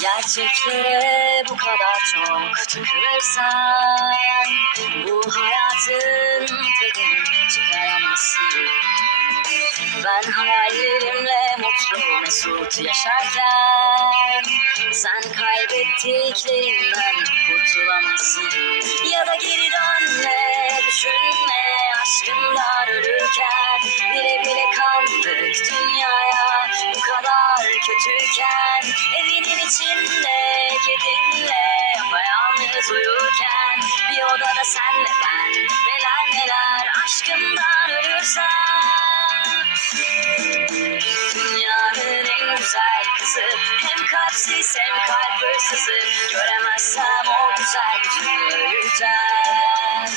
Gerçeklere bu kadar çok takılırsan Bu hayatın tadını çıkaramazsın. Ben hayallerimle mutlu mesut yaşarken Sen kaybettiklerinden kurtulamazsın. Ya da geri dönme içinde kedinle yapayalnız uyurken Bir odada senle ben neler neler aşkından ölürsem. Dünyanın en güzel kızı Hem kalpsiz hem kalp hırsızı Göremezsem o güzel yüzünü öleceğim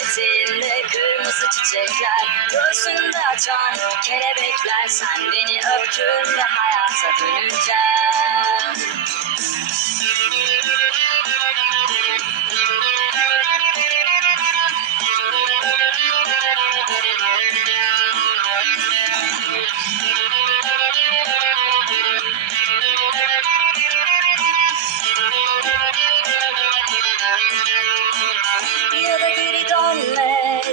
Eteğinde kırmızı çiçekler Göğsünde açan kelebekler. Sen beni öptün ve hayata döneceğim. geri dönme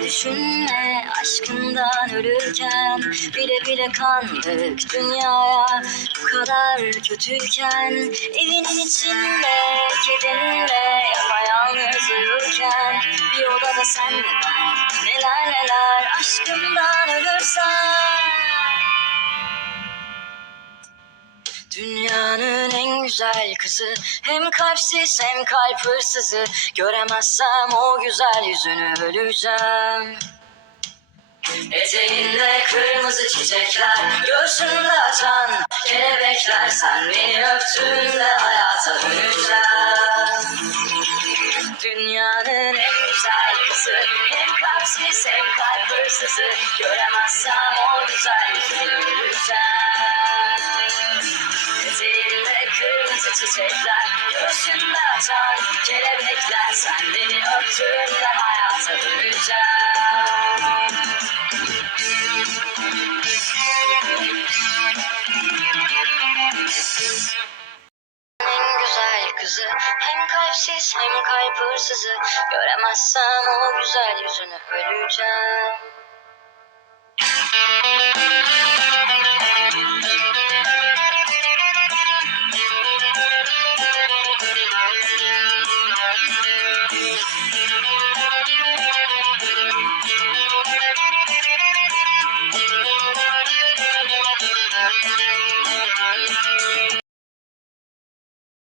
düşünme aşkından ölürken Bile bile kandık dünyaya. Bu kadar kötüyken Evinin içinde kedinle yapayalnız uyurken Bir odada senle ben neler neler aşkından ölürsem. Dünyanın en güzel kızı. Hem kalpsiz hem kalp hırsızı. Göremezsem o güzel yüzünü öleceğim. Eteğinde kırmızı çiçekler Göğsünde açan kelebekler. Sen beni öptün ve hayata döneceğim. Dünyanın en güzel kızı. Hem kalpsiz hem kalp hırsızı. Göremezsem o güzel yüzünü öleceğim Eteğinde kırmızı çiçekler Göğsünde açan kelebekler. Sen beni öptün ve hayata döneceğim. En güzel kızı Hem kalpsiz hem kalp hırsızı. Göremezsem o güzel yüzünü öleceğim